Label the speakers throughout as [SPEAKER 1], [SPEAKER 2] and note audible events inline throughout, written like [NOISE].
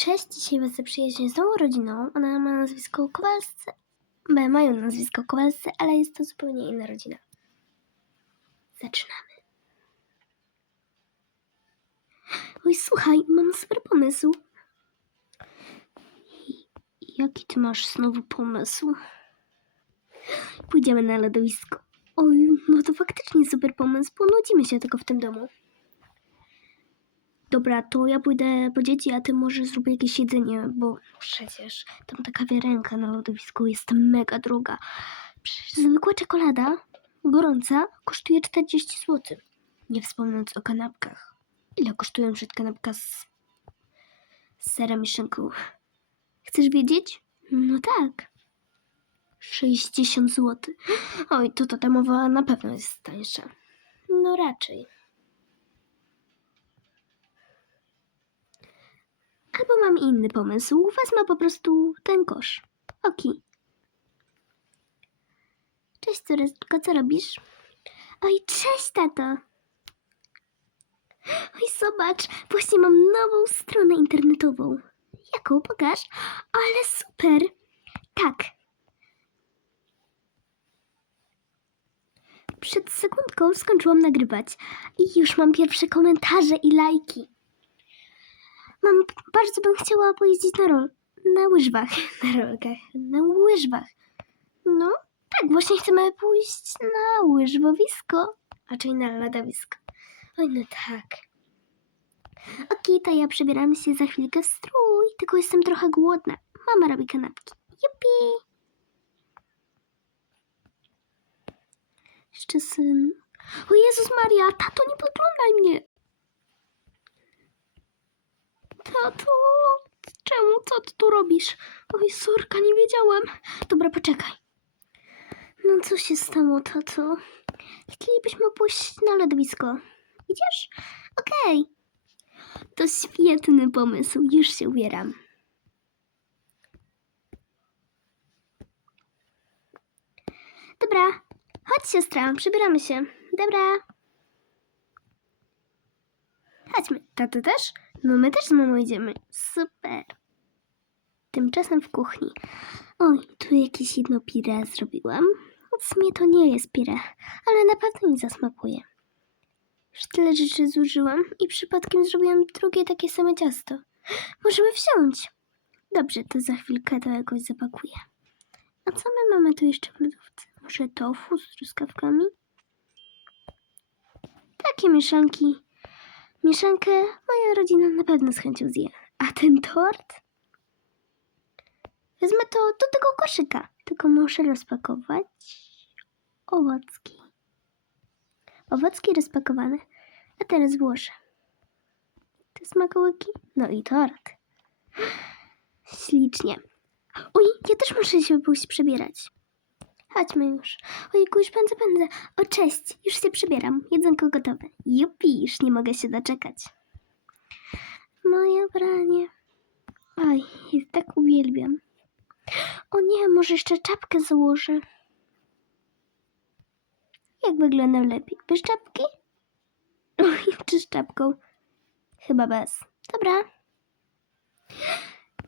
[SPEAKER 1] Cześć, dzisiaj was zaprzyjaźnię z nową rodziną. Ona ma nazwisko Kowalscy. B, mają nazwisko Kowalscy, ale jest to zupełnie inna rodzina. Zaczynamy. Oj, słuchaj, mam super pomysł. Jaki ty masz znowu pomysł? Pójdziemy na lodowisko. Oj, no to faktycznie super pomysł. Ponudzimy się tylko w tym domu. Dobra, to ja pójdę po dzieci, a ty może zrób jakieś jedzenie, bo przecież tam ta kawiarenka na lodowisku jest mega droga. Przecież zwykła czekolada, gorąca, kosztuje 40 zł. Nie wspominając o kanapkach. Ile kosztują przed kanapka z, serem i szynką? Chcesz wiedzieć? No tak. 60 zł. Oj, to ta mowa na pewno jest tańsza. No raczej. Albo mam inny pomysł. Wezmę po prostu ten kosz. Oki. Cześć, córeczko, co robisz? Oj, cześć, tato. Oj, zobacz, właśnie mam nową stronę internetową. Jaką? Pokaż. Ale super. Tak. Przed sekundką skończyłam nagrywać i już mam pierwsze komentarze i lajki. Mam, bardzo bym chciała pojeździć na rol, na łyżwach, [LAUGHS] na rolkach, na łyżwach. No, tak, właśnie chcemy pójść na łyżwowisko, raczej na ladawisko. Oj, no tak. Okej, to ja przebieram się za chwilkę w strój, tylko jestem trochę głodna. Mama robi kanapki. Jupi! Jeszcze syn. O Jezus Maria, tato, nie podglądaj mnie! Tato, czemu, co ty tu robisz? Oj, sorka, nie wiedziałam. Dobra, poczekaj. No co się stało, tato? Chcielibyśmy pójść na lodowisko. Idziesz? Okej. To świetny pomysł, już się ubieram. Dobra, chodź siostra, przybieramy się. Dobra. Chodźmy. Tato też? No my też z mamą idziemy. Super. Tymczasem w kuchni. Oj, tu jakieś jedno pire zrobiłam. W sumie to nie jest pire, ale na pewno mi zasmakuje. Już tyle rzeczy zużyłam i przypadkiem zrobiłam drugie takie same ciasto. Możemy wziąć. Dobrze, to za chwilkę to jakoś zapakuję. A co my mamy tu jeszcze w lodówce? Może tofu z truskawkami? Takie mieszanki Mieszankę moja rodzina na pewno z chęcią zje. A ten tort? Wezmę to do tego koszyka. Tylko muszę rozpakować owocki. Owocki rozpakowane. A teraz włożę te smakołyki. No i tort. Ślicznie. Oj, ja też muszę się pójść przebierać. Chodźmy już. Ojku, już pędzę, pędzę. O, cześć, już się przebieram. Jedzonko gotowe. Jupi, już nie mogę się doczekać. Moje branie. Oj, tak uwielbiam. O nie, może jeszcze czapkę założę. Jak wyglądam lepiej? Bez czapki? [LAUGHS] Czy z czapką? Chyba bez. Dobra.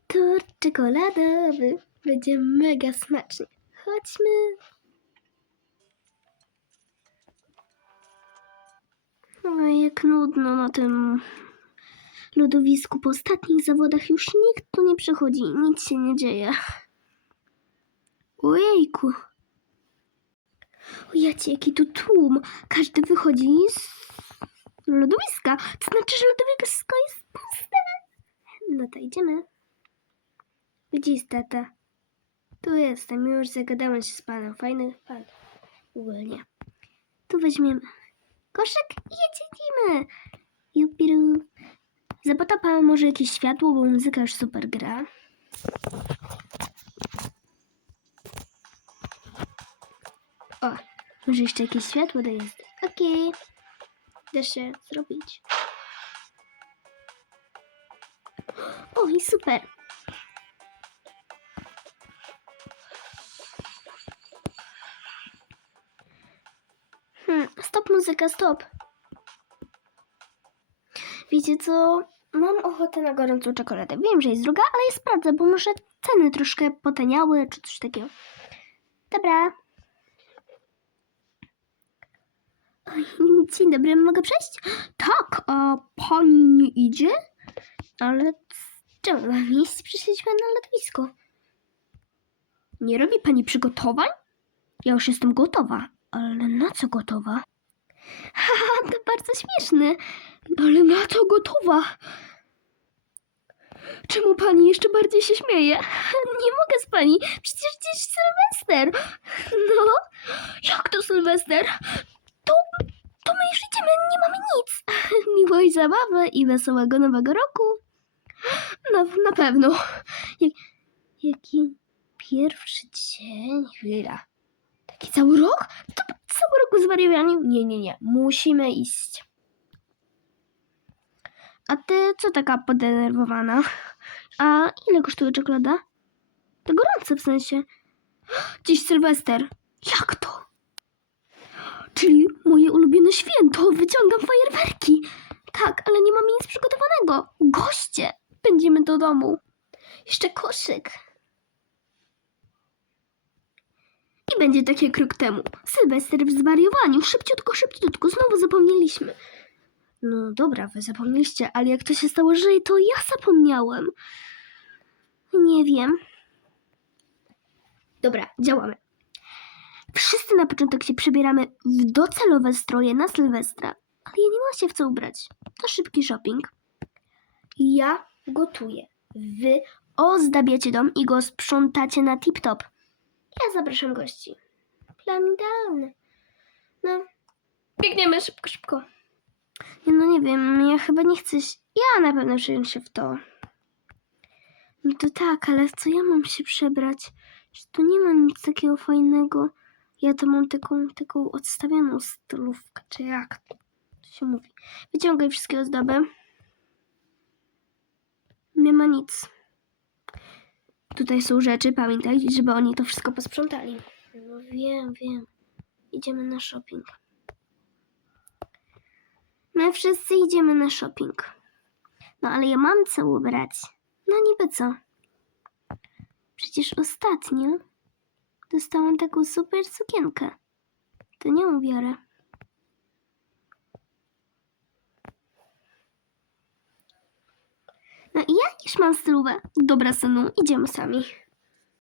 [SPEAKER 1] Tort czekoladowy. Będzie mega smacznie. Chodźmy. Oj, jak nudno na tym lodowisku. Po ostatnich zawodach już nikt tu nie przychodzi. Nic się nie dzieje. Ojejku. O jacie, jaki tu tłum. Każdy wychodzi z lodowiska. To znaczy, że lodowisko jest puste. No to idziemy. Gdzie jest tata? Tu jestem, już zagadałem się z panem. Fajny pan. Ogólnie. Tu weźmiemy koszyk i jedziemy. Jupiru. Zapyta pan może jakieś światło, bo muzyka już super gra. O, może jeszcze jakieś światło do jazdy. Okej. Da się zrobić. Oj, super. Hmm, stop muzyka, stop. Wiecie co? mam ochotę na gorącą czekoladę. Wiem, że jest droga, ale je sprawdzę, bo może ceny troszkę potaniały, czy coś takiego. Dobra. Oj, [LAUGHS] Dzień dobry, mogę przejść? Tak, a pani nie idzie? Ale czemu mam iść? Przyszliśmy na lotnisko. Nie robi pani przygotowań? Ja już jestem gotowa. Ale na co gotowa? [LAUGHS] Haha, to bardzo śmieszne. Ale na co gotowa? Czemu pani jeszcze bardziej się śmieje? [LAUGHS] Nie mogę z pani, przecież dziś Sylwester. No, jak to Sylwester? To, to my już idziemy, nie mamy nic. Miłej zabawy i wesołego nowego roku. No, na pewno. Jak, jaki pierwszy dzień? Chwila. Taki cały rok? To cały roku zwariowani? Nie, nie, nie. Musimy iść. A ty co taka podenerwowana? A ile kosztuje czekolada? To gorące w sensie. Dziś Sylwester. Jak to? Czyli moje ulubione święto. Wyciągam fajerwerki. Tak, ale nie mamy nic przygotowanego. Goście. Będziemy do domu. Jeszcze koszyk. I będzie tak jak rok temu. Sylwester w zwariowaniu. Szybciutko, szybciutko. Znowu zapomnieliśmy. No dobra, wy zapomnieliście, ale jak to się stało, że to ja zapomniałem? Nie wiem. Dobra, działamy. Wszyscy na początek się przebieramy w docelowe stroje na Sylwestra, ale ja nie mam się w co ubrać. To szybki shopping. Ja gotuję. Wy ozdabiacie dom i go sprzątacie na tip-top. Ja zapraszam gości. Plan idealny. No, biegniemy szybko, szybko. Nie, No nie wiem, ja chyba nie chcę. się- Ja na pewno przyjąć się w to. No to tak, ale co ja mam się przebrać? Że tu nie ma nic takiego fajnego. Ja to mam taką, taką odstawioną stylówkę, czy jak to się mówi. Wyciągaj wszystkie ozdoby. Nie ma nic. Tutaj są rzeczy, pamiętaj, żeby oni to wszystko posprzątali. No wiem, wiem. Idziemy na shopping. My wszyscy idziemy na shopping. No ale ja mam co ubrać. No niby co? Przecież ostatnio dostałam taką super sukienkę. To nie ubiorę. No i ja już mam stylówę. Dobra, synu, idziemy sami.